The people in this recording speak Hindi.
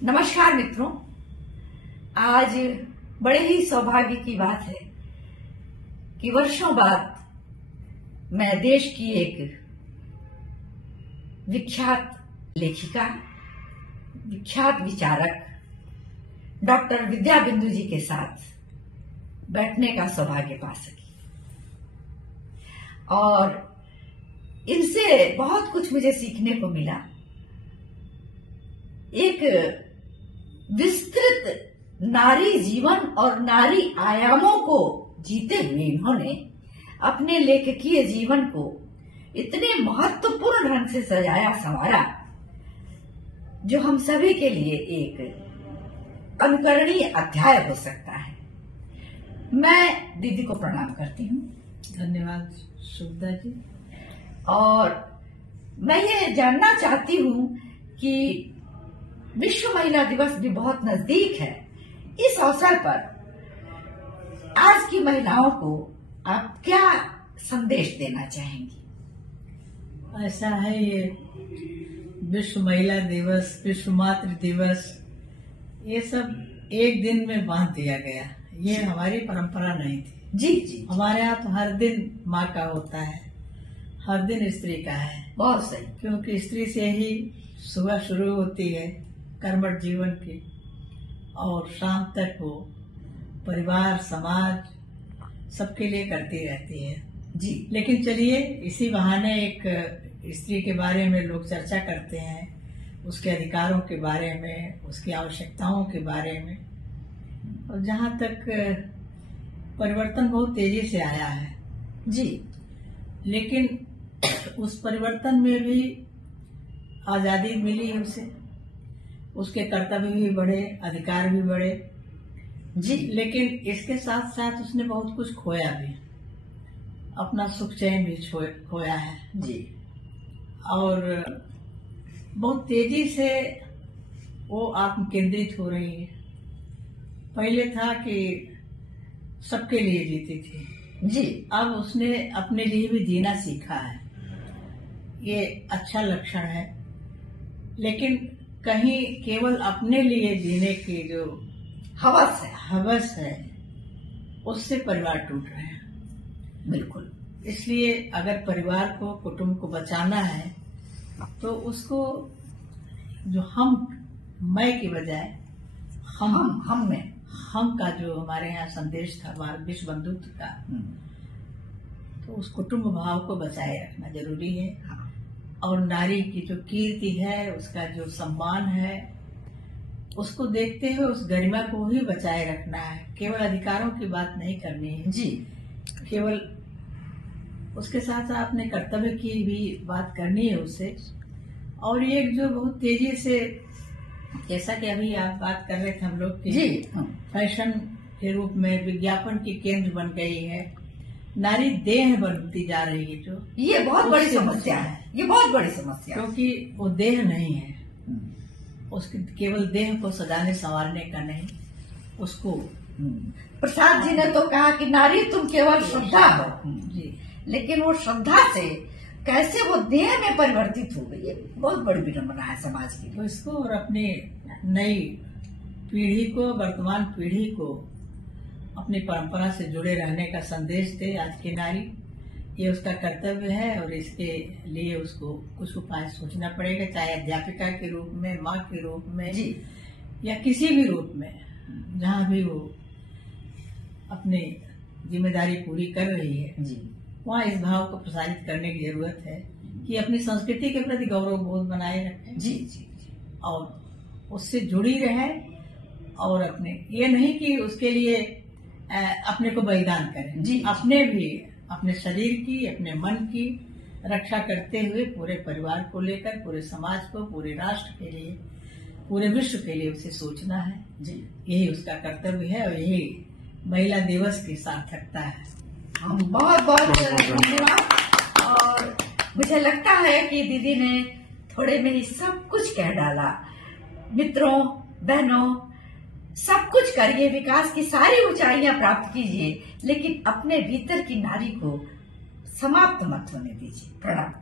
नमस्कार मित्रों, आज बड़े ही सौभाग्य की बात है कि वर्षों बाद मैं देश की एक विख्यात लेखिका, विख्यात विचारक डॉक्टर विद्या बिंदु जी के साथ बैठने का सौभाग्य पा सकी और इनसे बहुत कुछ मुझे सीखने को मिला। एक विस्तृत नारी जीवन और नारी आयामों को जीते हुए इन्होंने अपने लेखकीय जीवन को इतने महत्वपूर्ण ढंग से सजाया संवारा जो हम सभी के लिए एक अनुकरणीय अध्याय हो सकता है। मैं दीदी को प्रणाम करती हूँ। धन्यवाद शुभदा जी। और मैं ये जानना चाहती हूँ कि विश्व महिला दिवस भी बहुत नजदीक है। इस अवसर पर आज की महिलाओं को आप क्या संदेश देना चाहेंगी? ऐसा है, ये विश्व महिला दिवस, विश्व मातृ दिवस, ये सब एक दिन में बांध दिया गया। ये हमारी परंपरा नहीं थी। जी जी, हमारे यहाँ तो हर दिन माँ का होता है, हर दिन स्त्री का है। बहुत सही। क्योंकि स्त्री से ही सुबह शुरू होती है कर्मठ जीवन की और शाम तक वो परिवार समाज सबके लिए करती रहती है। जी, लेकिन चलिए इसी बहाने एक स्त्री के बारे में लोग चर्चा करते हैं, उसके अधिकारों के बारे में, उसकी आवश्यकताओं के बारे में। और जहाँ तक परिवर्तन बहुत तेजी से आया है जी, लेकिन उस परिवर्तन में भी आजादी मिली है उसे, उसके कर्तव्य भी बढ़े, अधिकार भी बढ़े जी। लेकिन इसके साथ साथ उसने बहुत कुछ खोया भी, अपना सुख चैन भी खोया है जी। और बहुत तेजी से वो आत्म केंद्रित हो रही है। पहले था कि सबके लिए जीती थी जी, अब उसने अपने लिए भी जीना सीखा है। ये अच्छा लक्षण है, लेकिन कहीं केवल अपने लिए जीने की जो हवस है उससे परिवार टूट रहे हैं। बिल्कुल। इसलिए अगर परिवार को, कुटुंब को बचाना है तो उसको जो मैं की बजाय हम का जो हमारे यहाँ संदेश था, हमारे विश्व बंधुत्व का, तो उस कुटुंब भाव को बचाए रखना जरूरी है। और नारी की जो कीर्ति है, उसका जो सम्मान है, उसको देखते हुए उस गरिमा को ही बचाए रखना है। केवल अधिकारों की बात नहीं करनी है जी, केवल उसके साथ साथ अपने कर्तव्य की भी बात करनी है उससे। और ये जो बहुत तेजी से, जैसा कि अभी आप बात कर रहे थे हम लोग की, फैशन के रूप में विज्ञापन की केंद्र बन गई है, नारी देह बनती जा रही है, जो ये बहुत बड़ी समस्या है। ये बहुत बड़ी समस्या, क्योंकि वो देह नहीं है, उसके केवल देह को सजाने संवारने का नहीं, उसको प्रसाद जी ने तो कहा कि नारी तुम केवल श्रद्धा हो जी, लेकिन वो श्रद्धा से कैसे वो देह में परिवर्तित हो गई, ये बहुत बड़ी विडंबना है समाज की। तो इसको और अपनी नई पीढ़ी को, वर्तमान पीढ़ी को अपनी परंपरा से जुड़े रहने का संदेश दे आज की नारी। ये उसका कर्तव्य है और इसके लिए उसको कुछ उपाय सोचना पड़ेगा, चाहे अध्यापिका के रूप में, माँ के रूप में जी, या किसी भी रूप में, जहाँ भी वो अपनी जिम्मेदारी पूरी कर रही है जी, वहाँ इस भाव को प्रसारित करने की जरूरत है कि अपनी संस्कृति के प्रति गौरव बोध बनाए रखें। जी जी, और उससे जुड़ी रहे और अपने, ये नहीं कि उसके लिए अपने को बलिदान करें जी, अपने भी, अपने शरीर की, अपने मन की रक्षा करते हुए पूरे परिवार को लेकर, पूरे समाज को, पूरे राष्ट्र के लिए, पूरे विश्व के लिए उसे सोचना है जी। यही उसका कर्तव्य है और यही महिला दिवस की सार्थकता है। बहुत बहुत धन्यवाद। और मुझे लगता है कि दीदी ने थोड़े में ही सब कुछ कह डाला। मित्रों, बहनों, सब कुछ करिए, विकास की सारी ऊंचाइयां प्राप्त कीजिए, लेकिन अपने भीतर की नारी को समाप्त मत होने दीजिए। प्रणाम।